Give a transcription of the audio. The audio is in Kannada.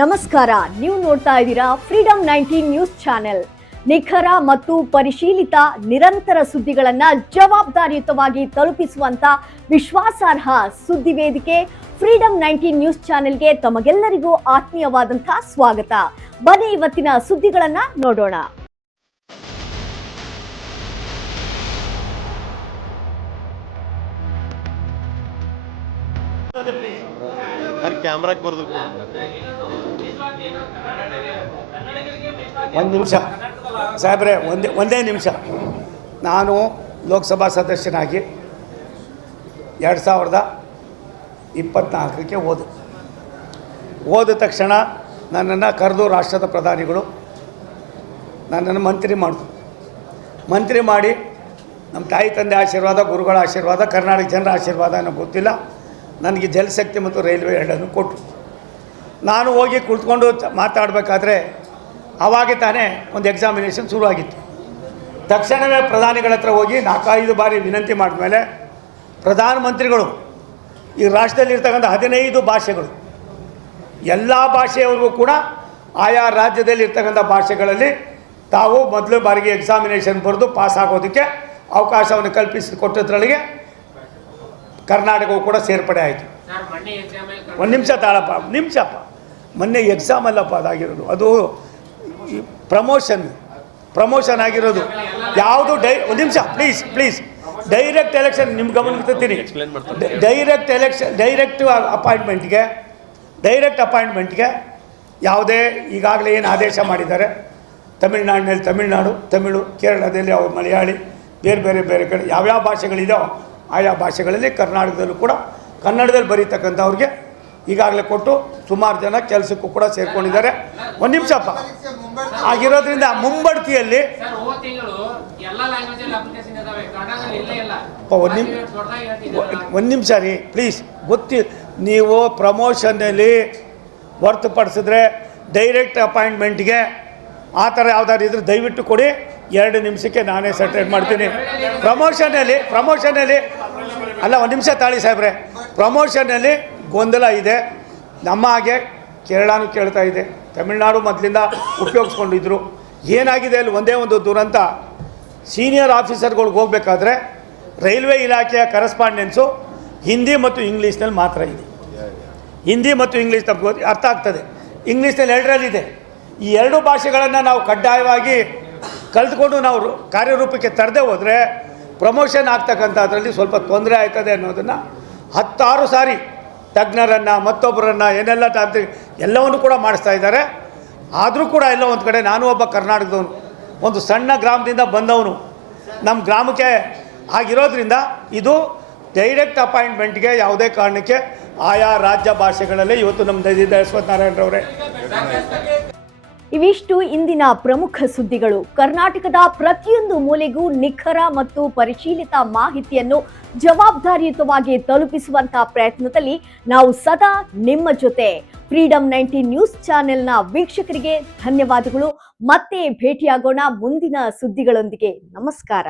ನಮಸ್ಕಾರ, ನೀವು ನೋಡ್ತಾ ಇದ್ದೀರಾ ಫ್ರೀಡಂ 19 ನ್ಯೂಸ್ ಚಾನೆಲ್. ನಿಖರ ಮತ್ತು ಪರಿಶೀಲಿತ ನಿರಂತರ ಸುದ್ದಿಗಳನ್ನ ಜವಾಬ್ದಾರಿಯುತವಾಗಿ ತಲುಪಿಸುವಂತ ವಿಶ್ವಾಸಾರ್ಹ ಸುದ್ದಿ ವೇದಿಕೆ ಫ್ರೀಡಂ 19 ನ್ಯೂಸ್ ಚಾನೆಲ್ಗೆ ತಮಗೆಲ್ಲರಿಗೂ ಆತ್ಮೀಯವಾದಂತಹ ಸ್ವಾಗತ. ಬನ್ನಿ ಇವತ್ತಿನ ಸುದ್ದಿಗಳನ್ನ ನೋಡೋಣ. ಕ್ಯಾಮ್ರಾಕ್ಕೆ ಬರ್ದು ಒಂದು ನಿಮಿಷ ಸಾಹೇಬ್ರೆ, ಒಂದೇ ನಿಮಿಷ. ನಾನು ಲೋಕಸಭಾ ಸದಸ್ಯನಾಗಿ 2024ಕ್ಕೆ ಹೋದ ತಕ್ಷಣ ನನ್ನನ್ನು ಕರೆದು ರಾಷ್ಟ್ರದ ಪ್ರಧಾನಿಗಳು ನನ್ನನ್ನು ಮಂತ್ರಿ ಮಾಡಿ ನಮ್ಮ ತಾಯಿ ತಂದೆ ಆಶೀರ್ವಾದ, ಗುರುಗಳ ಆಶೀರ್ವಾದ, ಕರ್ನಾಟಕ ಜನರ ಆಶೀರ್ವಾದ ಅನ್ನೋ ಗೊತ್ತಿಲ್ಲ, ನನಗೆ ಜಲಶಕ್ತಿ ಮತ್ತು ರೈಲ್ವೆ ಎರಡನ್ನು ಕೊಟ್ಟರು. ನಾನು ಹೋಗಿ ಕುಳಿತುಕೊಂಡು ಮಾತಾಡಬೇಕಾದ್ರೆ ಆವಾಗ ತಾನೇ ಒಂದು ಎಕ್ಸಾಮಿನೇಷನ್ ಶುರುವಾಗಿತ್ತು. ತಕ್ಷಣವೇ ಪ್ರಧಾನಿಗಳ ಹತ್ರ ಹೋಗಿ 4-5 ಬಾರಿ ವಿನಂತಿ ಮಾಡಿದ್ಮೇಲೆ ಪ್ರಧಾನಮಂತ್ರಿಗಳು ಈ ರಾಷ್ಟ್ರದಲ್ಲಿರ್ತಕ್ಕಂಥ 15 ಭಾಷೆಗಳು, ಎಲ್ಲ ಭಾಷೆಯವ್ರಿಗೂ ಕೂಡ ಆಯಾ ರಾಜ್ಯದಲ್ಲಿರ್ತಕ್ಕಂಥ ಭಾಷೆಗಳಲ್ಲಿ ತಾವು ಮೊದಲ ಬಾರಿಗೆ ಎಕ್ಸಾಮಿನೇಷನ್ ಬರೆದು ಪಾಸ್ ಆಗೋದಕ್ಕೆ ಅವಕಾಶವನ್ನು ಕಲ್ಪಿಸಿಕೊಟ್ಟದ್ರೊಳಗೆ ಕರ್ನಾಟಕವು ಕೂಡ ಸೇರ್ಪಡೆ ಆಯಿತು. ಒಂದು ನಿಮಿಷ ತಾಳಪ್ಪ, ಮೊನ್ನೆ ಎಕ್ಸಾಮ್ ಅಲ್ಲಪ್ಪ ಅದಾಗಿರೋದು, ಅದು ಪ್ರಮೋಷನ್ ಆಗಿರೋದು ಯಾವುದು. ಒಂದು ನಿಮಿಷ ಪ್ಲೀಸ್. ಡೈರೆಕ್ಟ್ ಎಲೆಕ್ಷನ್ ನಿಮ್ಮ ಗಮನಕ್ಕೆ ತರ್ತೀನಿ. ಡೈರೆಕ್ಟ್ ಅಪಾಯಿಂಟ್ಮೆಂಟ್ಗೆ ಯಾವುದೇ ಈಗಾಗಲೇ ಏನು ಆದೇಶ ಮಾಡಿದ್ದಾರೆ, ತಮಿಳುನಾಡಿನಲ್ಲಿ ತಮಿಳು, ಕೇರಳದಲ್ಲಿ ಅವ್ರು ಮಲಯಾಳಿ, ಬೇರೆ ಕಡೆ ಯಾವ್ಯಾವ ಭಾಷೆಗಳಿದೆಯೋ ಆಯಾ ಭಾಷೆಗಳಲ್ಲಿ ಕರ್ನಾಟಕದಲ್ಲೂ ಕೂಡ ಕನ್ನಡದಲ್ಲಿ ಬರೀತಕ್ಕಂಥವ್ರಿಗೆ ಈಗಾಗಲೇ ಕೊಟ್ಟು ಸುಮಾರು ಜನ ಕೆಲಸಕ್ಕೂ ಕೂಡ ಸೇರ್ಕೊಂಡಿದ್ದಾರೆ. ಒಂದು ನಿಮಿಷಪ್ಪ ಆಗಿರೋದ್ರಿಂದ ಮುಂಬಡ್ತಿಯಲ್ಲಿ ಒಂದು ನಿಮಿಷ ರೀ ಪ್ಲೀಸ್. ನೀವು ಪ್ರಮೋಷನ್ನಲ್ಲಿ ಹೊರತುಪಡಿಸಿದ್ರೆ ಡೈರೆಕ್ಟ್ ಅಪಾಯಿಂಟ್ಮೆಂಟ್ಗೆ ಆ ಥರ ಯಾವ್ದಾದ್ರು ಇದ್ರೆ ದಯವಿಟ್ಟು ಕೊಡಿ. 2 ನಿಮಿಷಕ್ಕೆ ನಾನೇ ಸೆಟ್ರೇಟ್ ಮಾಡ್ತೀನಿ. ಪ್ರಮೋಷನಲ್ಲಿ ಅಲ್ಲ, ಒಂದು ನಿಮಿಷ ತಾಳಿ ಸಾಹೇಬ್ರೆ. ಪ್ರಮೋಷನ್ನಲ್ಲಿ ಗೊಂದಲ ಇದೆ. ನಮ್ಮ ಹಾಗೆ ಕೇರಳನೂ ಕೇಳ್ತಾ ಇದೆ, ತಮಿಳುನಾಡು ಮೊದಲಿಂದ ಉಪಯೋಗಿಸ್ಕೊಂಡಿದ್ರು. ಏನಾಗಿದೆ ಅಲ್ಲಿ ಒಂದೇ ಒಂದು ದುರಂತ, ಸೀನಿಯರ್ ಆಫೀಸರ್ಗಳಿಗೆ ಹೋಗಬೇಕಾದ್ರೆ ರೈಲ್ವೆ ಇಲಾಖೆಯ ಕರೆಸ್ಪಾಂಡೆನ್ಸು ಹಿಂದಿ ಮತ್ತು ಇಂಗ್ಲೀಷ್ನಲ್ಲಿ ಮಾತ್ರ ಇದೆ. ಹಿಂದಿ ಮತ್ತು ಇಂಗ್ಲೀಷ್ ನಮ್ಗೆ ಅರ್ಥ ಆಗ್ತದೆ, ಇಂಗ್ಲೀಷ್ನಲ್ಲಿ 2ರಲ್ಲಿದೆ. ಈ 2 ಭಾಷೆಗಳನ್ನು ನಾವು ಕಡ್ಡಾಯವಾಗಿ ಕಲಿತ್ಕೊಂಡು ನಾವು ಕಾರ್ಯರೂಪಕ್ಕೆ ತರದೆ ಹೋದರೆ ಪ್ರಮೋಷನ್ ಆಗ್ತಕ್ಕಂಥದ್ರಲ್ಲಿ ಸ್ವಲ್ಪ ತೊಂದರೆ ಆಯ್ತದೆ ಅನ್ನೋದನ್ನು 10 ಸಾರಿ ತಜ್ಞರನ್ನು ಮತ್ತೊಬ್ಬರನ್ನು ಏನೆಲ್ಲ ಎಲ್ಲವನ್ನು ಕೂಡ ಮಾಡಿಸ್ತಾ ಇದ್ದಾರೆ. ಆದರೂ ಕೂಡ ಎಲ್ಲ ಒಂದು ಕಡೆ ನಾನು ಒಬ್ಬ ಕರ್ನಾಟಕದವನು, ಒಂದು ಸಣ್ಣ ಗ್ರಾಮದಿಂದ ಬಂದವನು, ನಮ್ಮ ಗ್ರಾಮಕ್ಕೆ ಆಗಿರೋದ್ರಿಂದ ಇದು ಡೈರೆಕ್ಟ್ ಅಪಾಯಿಂಟ್ಮೆಂಟ್ಗೆ ಯಾವುದೇ ಕಾರಣಕ್ಕೆ ಆಯಾ ರಾಜ್ಯ ಭಾಷೆಗಳಲ್ಲಿ ಇವತ್ತು ನಮ್ಮ ಅಶ್ವಥ್ ನಾರಾಯಣರವರೇ. ಇವಿಷ್ಟು ಇಂದಿನ ಪ್ರಮುಖ ಸುದ್ದಿಗಳು. ಕರ್ನಾಟಕದ ಪ್ರತಿಯೊಂದು ಮೂಲೆಗೂ ನಿಖರ ಮತ್ತು ಪರಿಶೀಲಿತ ಮಾಹಿತಿಯನ್ನು ಜವಾಬ್ದಾರಿಯುತವಾಗಿ ತಲುಪಿಸುವಂತಹ ಪ್ರಯತ್ನದಲ್ಲಿ ನಾವು ಸದಾ ನಿಮ್ಮ ಜೊತೆ. ಫ್ರೀಡಂ 19 ನ್ಯೂಸ್ ಚಾನೆಲ್ನ ವೀಕ್ಷಕರಿಗೆ ಧನ್ಯವಾದಗಳು. ಮತ್ತೆ ಭೇಟಿಯಾಗೋಣ ಮುಂದಿನ ಸುದ್ದಿಗಳೊಂದಿಗೆ. ನಮಸ್ಕಾರ.